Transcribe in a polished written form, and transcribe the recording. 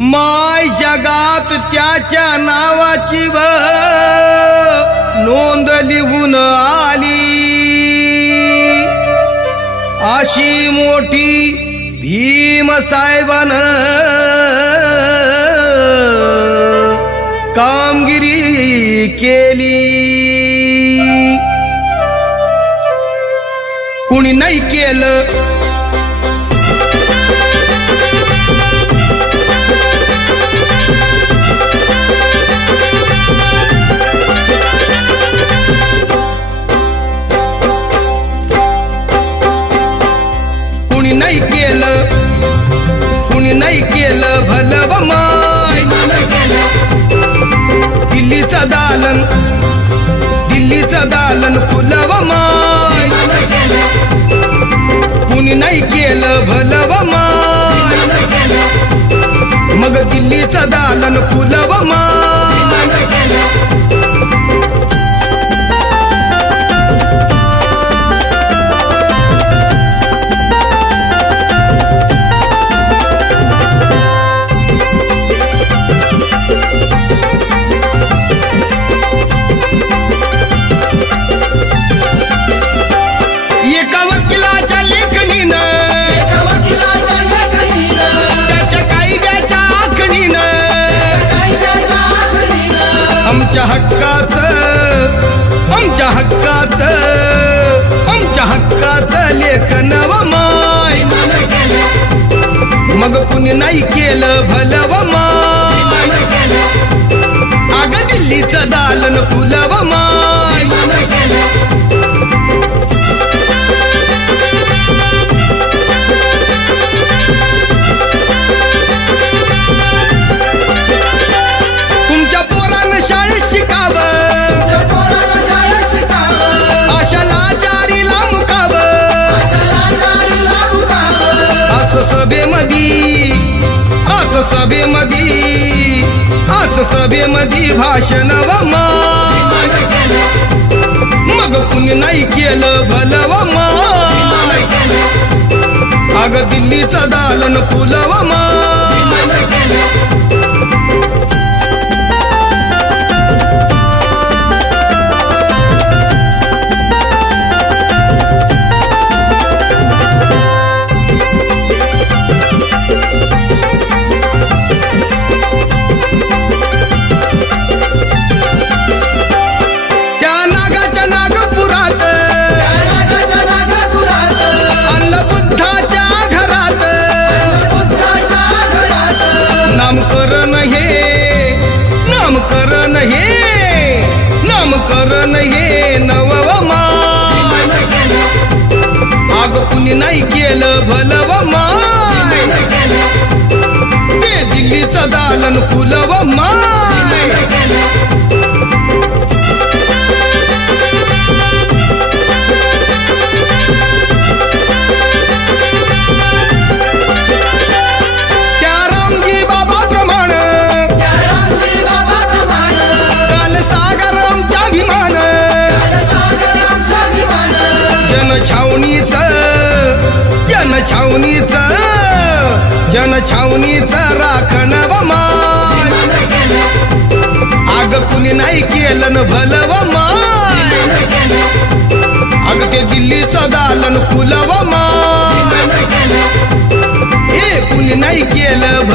माय जगात त्याच्या नावाची नोंद लिहून आली, अशी मोठी भीम साहेबानं कामगिरी केली. कुणी नाही केलं कुणी नाही केलं भलं व माय. दिल्लीचं दालन फुलं व माय. कुणी नाही केलं भलं व माय. मग दिल्लीचं दालन फुलं व माय. आमच्या हक्काचं लेखन व माय. मग कुणी नाही केलं भलं व माय. अगं दिल्लीचं दालन फुलं व माय. तुमच्या पोरानं शाळेत शिकावं, सभेमध्ये भाषण व माय. मग कुणी नाही केलं भलं व माय. अगं दिल्लीचं दालन फुलं व माय. नामकरण हे नव व माय. अगं कुणी नाही केलं भलं व माय. ते दिल्लीचं दालन फुलं व माय. जनछावणीचं राखण व माय. अगं कुणी नाही केलं भलं व माय. अगं ते दिल्लीचं दालन फुलं व माय. हे कुणी नाही केलं